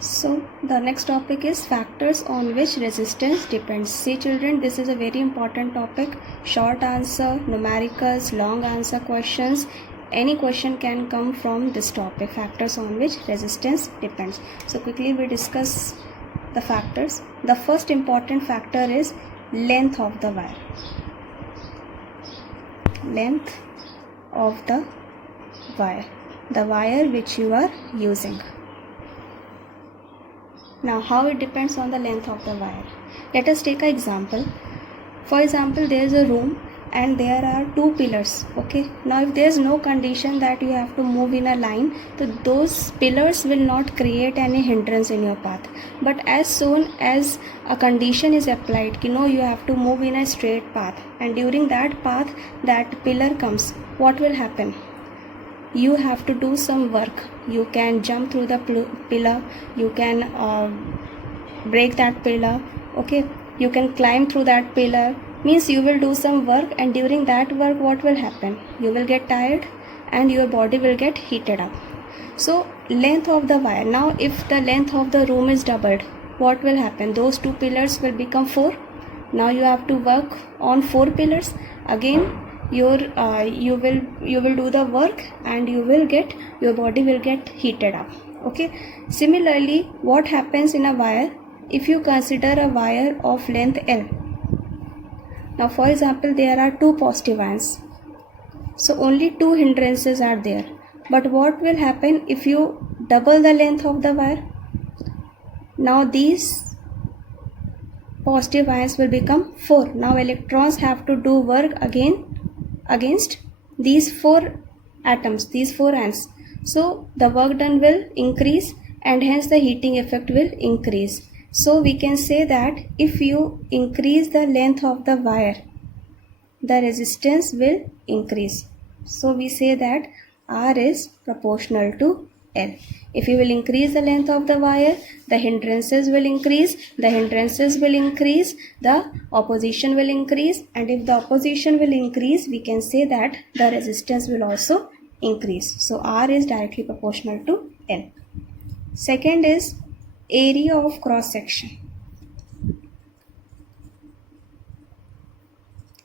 So the next topic is factors on which resistance depends. See children, this is a very important topic. Short answer, numericals, long answer questions. Any question can come from this topic, factors on which resistance depends. So quickly we discuss the factors. The first important factor is length of the wire. Length of the wire which you are using. Now how it depends on the length of the wire. Let us take an example. For example, there is a room and there are two pillars. Okay, now if there is no condition that you have to move in a line, so those pillars will not create any hindrance in your path. But as soon as a condition is applied, you have to move in a straight path, and during that path that pillar comes, what will happen? You have to do some work. You can jump through the pillar, you can break that pillar, okay, you can climb through that pillar. Means you will do some work, and during that work what will happen? You will get tired and your body will get heated up. So length of the wire. Now if the length of the room is doubled, what will happen? Those two pillars will become 4. Now you have to work on 4 pillars. Again you will do the work and your body will get heated up. Okay, similarly what happens in a wire? If you consider a wire of length L, now for example there are 2 positive ions, so only 2 hindrances are there. But what will happen if you double the length of the wire? Now these positive ions will become 4. Now electrons have to do work again against these 4 atoms, these 4 ions. So the work done will increase and hence the heating effect will increase. So we can say that if you increase the length of the wire, the resistance will increase. So we say that R is proportional to L. If you will increase the length of the wire, the hindrances will increase, the opposition will increase, and if the opposition will increase, we can say that the resistance will also increase. So R is directly proportional to L. Second is area of cross section.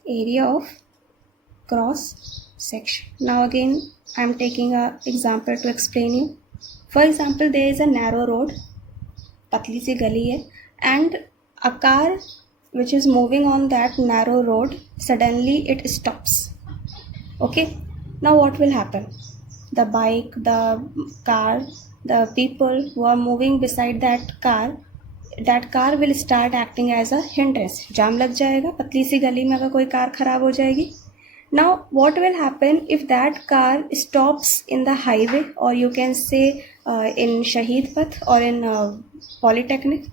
Area of cross section. Now again I am taking an example to explain you. For example, there is a narrow road, patli si gali hai, and a car which is moving on that narrow road, suddenly it stops. Okay, now what will happen? The bike, the car, the people who are moving beside that car will start acting as a hindrance. Jam lag jayega, patli si gali mein agar koi car kharab ho jayegi. Now what will happen if that car stops in the highway, or you can say in Shahid Path or in Polytechnic?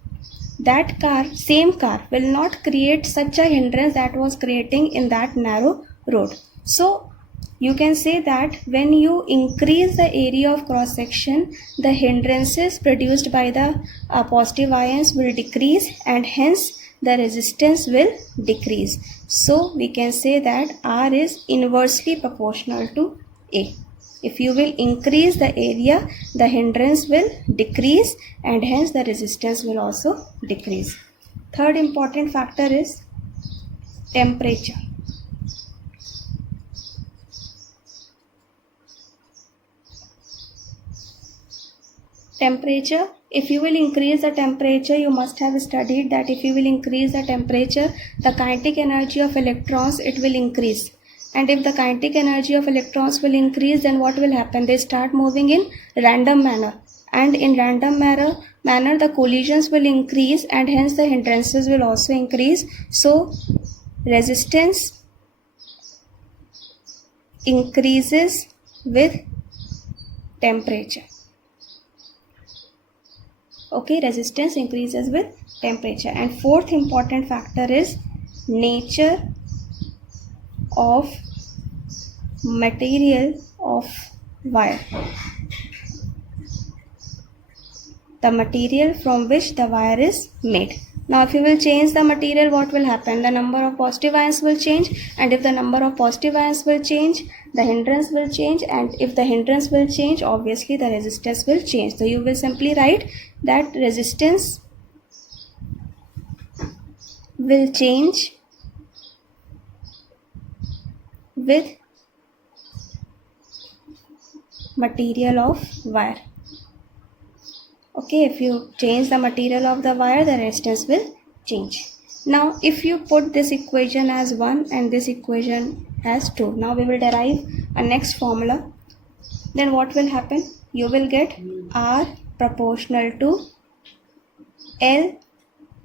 That car, same car, will not create such a hindrance that was creating in that narrow road. So you can say that when you increase the area of cross section, the hindrances produced by the positive ions will decrease and hence the resistance will decrease. So we can say that R is inversely proportional to A. If you will increase the area, the hindrance will decrease and hence the resistance will also decrease. Third important factor is temperature. Temperature. If you will increase the temperature, you must have studied that if you will increase the temperature, the kinetic energy of electrons, it will increase. And if the kinetic energy of electrons will increase, then what will happen? They start moving in random manner. And in random manner, the collisions will increase and hence the hindrances will also increase. So resistance increases with temperature. Okay, resistance increases with temperature. And fourth important factor is nature of material of wire. The material from which the wire is made. Now if you will change the material, what will happen? The number of positive ions will change, and if the number of positive ions will change, the hindrance will change, and if the hindrance will change, obviously the resistance will change. So you will simply write that resistance will change with material of wire. Okay, if you change the material of the wire, the resistance will change. Now if you put this equation as 1 and this equation as 2, now we will derive a next formula. Then what will happen? You will get R proportional to L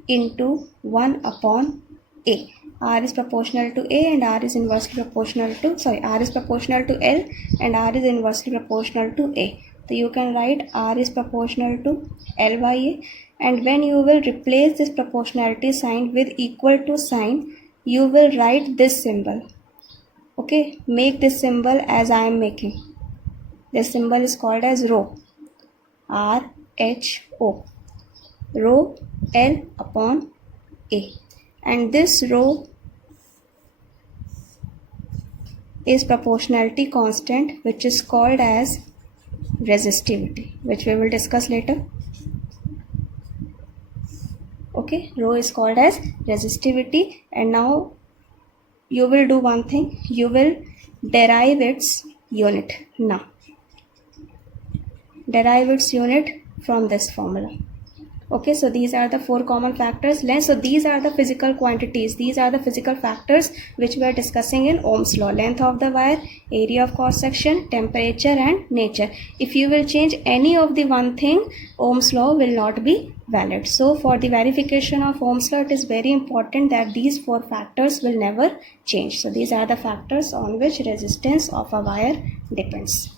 into 1 upon A. R is proportional to A and R is inversely proportional to, R is proportional to L and R is inversely proportional to A. So you can write R is proportional to L by A, and when you will replace this proportionality sign with equal to sign, you will write this symbol. Okay, make this symbol as I am making. This symbol is called as rho. R-H-O. Rho L upon A. And this rho is proportionality constant, which is called as resistivity, which we will discuss later. Okay, rho is called as resistivity, and now you will do one thing, you will derive its unit. Now derive its unit from this formula. Okay, so these are the 4 common factors. So these are the physical quantities, these are the physical factors which we are discussing in Ohm's law: length of the wire, area of cross section, temperature and nature. If you will change any of the one thing, Ohm's law will not be valid. So for the verification of Ohm's law, it is very important that these 4 factors will never change. So these are the factors on which resistance of a wire depends.